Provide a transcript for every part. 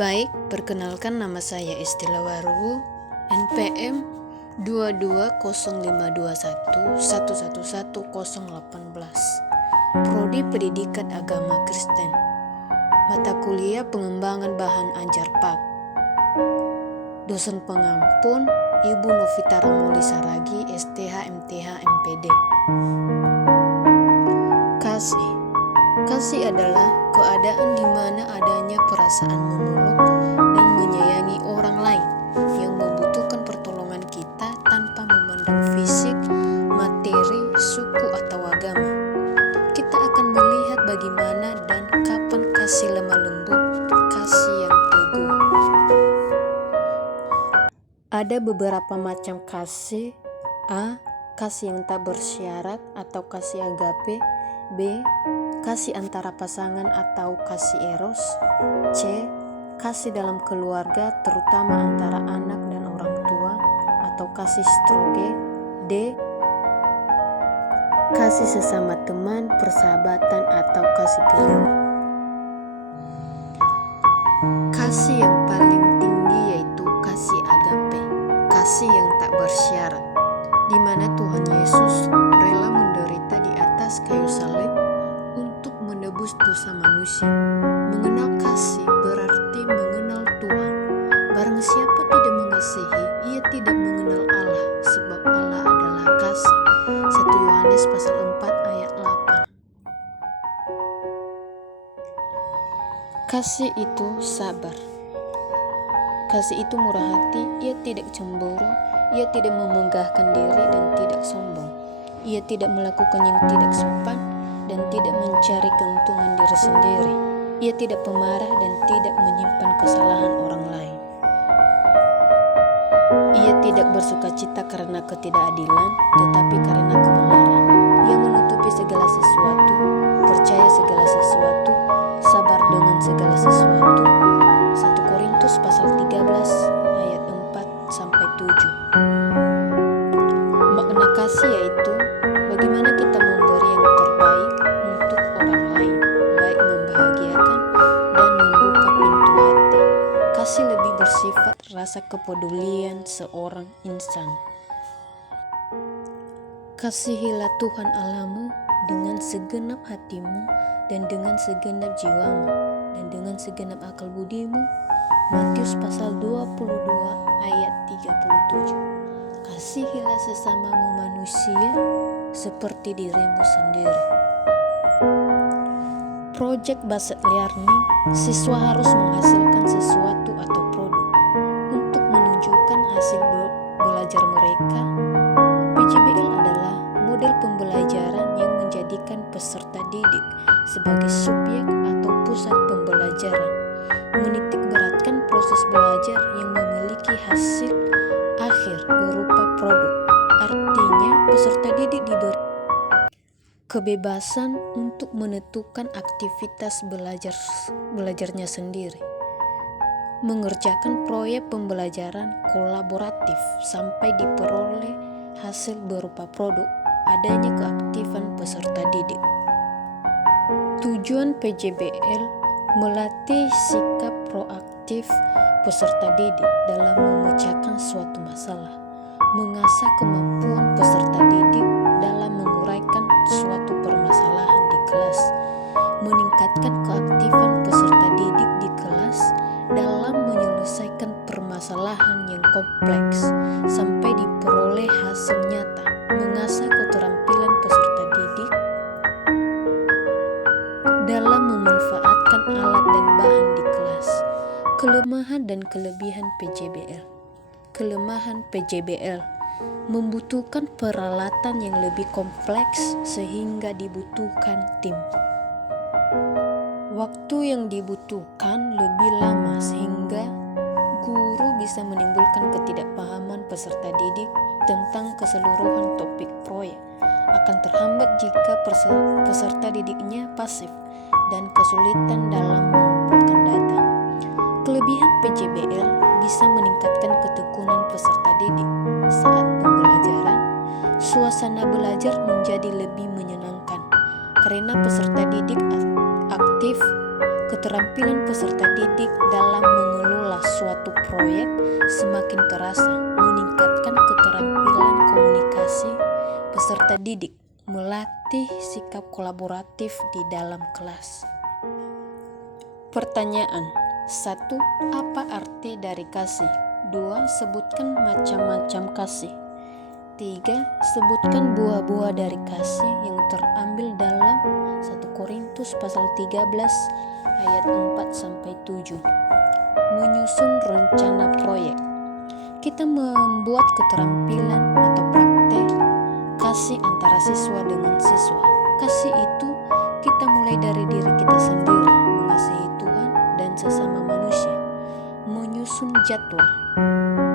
Baik, perkenalkan nama saya Estela Waru, NPM 220521111018, Prodi Pendidikan Agama Kristen, mata kuliah pengembangan bahan ajar PAP. Dosen pengampun Ibu Novita Ramoli Saragi, STH MTH MPD. Kasih adalah keadaan di mana adanya perasaan menolong dan menyayangi orang lain yang membutuhkan pertolongan kita tanpa memandang fisik, materi, suku, atau agama. Kita akan melihat bagaimana dan kapan kasih lemah lembut, kasih yang teguh. Ada beberapa macam kasih. A. Kasih yang tak bersyarat atau kasih agape. B. Kasih antara pasangan atau kasih eros. C. Kasih dalam keluarga, terutama antara anak dan orang tua atau kasih storge. D. Kasih sesama teman, persahabatan atau kasih filial. Kasih yang paling tinggi yaitu kasih agape, kasih yang tak bersyarat, di mana Tuhan Yesus rela menderita di atas kayu salib untuk menebus dosa manusia. Mengenal kasih berarti mengenal Tuhan. Barang siapa tidak mengasihi, ia tidak mengenal Allah, sebab Allah adalah kasih. 1 Yohanes pasal 4 ayat 8. Kasih itu sabar. Kasih itu murah hati, ia tidak cemburu, ia tidak memegahkan diri dan tidak sombong. Ia tidak melakukan yang tidak sopan dan tidak mencari keuntungan diri sendiri. Ia tidak pemarah dan tidak menyimpan kesalahan orang lain. Ia tidak bersukacita karena ketidakadilan, tetapi karena kebenaran. Ia menutupi segala sesuatu, percaya segala sesuatu, sabar dengan segala sesuatu. 1 Korintus pasal 13 ayat 4-7. Makna kasih yaitu bagaimana kita memberi yang terbaik untuk orang lain, baik membahagiakan dan membuka pintu hati. Kasih lebih bersifat rasa kepedulian seorang insan. Kasihilah Tuhan Allahmu dengan segenap hatimu dan dengan segenap jiwamu dan dengan segenap akal budimu. Matius pasal 22 ayat 37. Kasihilah sesamamu manusia seperti dirimu sendiri. Project Based Learning, siswa harus menghasilkan sesuatu atau produk. Untuk menunjukkan hasil belajar mereka, PJBL adalah model pembelajaran yang menjadikan peserta didik sebagai subjek atau pusat pembelajaran, menitikberatkan proses belajar yang memiliki hasil akhir berupa produk. Artinya, peserta didik diberi kebebasan untuk menentukan aktivitas belajarnya sendiri, mengerjakan proyek pembelajaran kolaboratif sampai diperoleh hasil berupa produk. Adanya keaktifan peserta didik. Tujuan PJBL melatih sikap proaktif peserta didik dalam memecahkan suatu masalah, mengasah kemampuan peserta didik dalam menguraikan suatu permasalahan di kelas, meningkatkan keaktifan peserta didik di kelas dalam menyelesaikan permasalahan yang kompleks sampai diperoleh hasil nyata, mengasah keterampilan peserta didik dalam memanfaatkan alat dan bahan di kelas. Kelemahan dan kelebihan PJBL. Kelemahan PJBL membutuhkan peralatan yang lebih kompleks sehingga dibutuhkan tim. Waktu yang dibutuhkan lebih lama sehingga guru bisa menimbulkan ketidakpahaman peserta didik tentang keseluruhan topik proyek. Akan terhambat jika peserta didiknya pasif dan kesulitan dalam mengumpulkan data. Kelebihan PJBL bisa meningkatkan ketekunan peserta didik saat pembelajaran. Suasana belajar menjadi lebih menyenangkan karena peserta didik aktif didik dalam mengelola suatu proyek semakin terasa, meningkatkan keterampilan komunikasi peserta didik, melatih sikap kolaboratif di dalam kelas. Pertanyaan: 1. Apa arti dari kasih? 2. Sebutkan macam-macam kasih. 3. Sebutkan buah-buah dari kasih yang terambil dalam 1 Korintus pasal 13 ayat 4-7. Menyusun rencana proyek. Kita membuat keterampilan atau praktek kasih antara siswa dengan siswa. Kasih itu kita mulai dari diri kita sendiri, mengasihi Tuhan dan sesama manusia. Menyusun jadwal.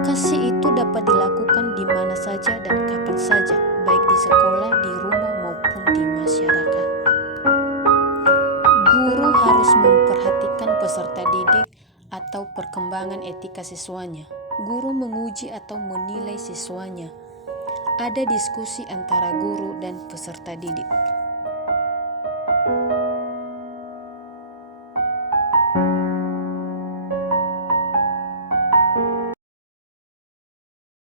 Kasih itu dapat dilakukan di mana saja dan kapan saja, baik di sekolah, di rumah, maupun di masyarakat. Guru harus memperhatikan peserta didik atau perkembangan etika siswanya. Guru menguji atau menilai siswanya. Ada diskusi antara guru dan peserta didik.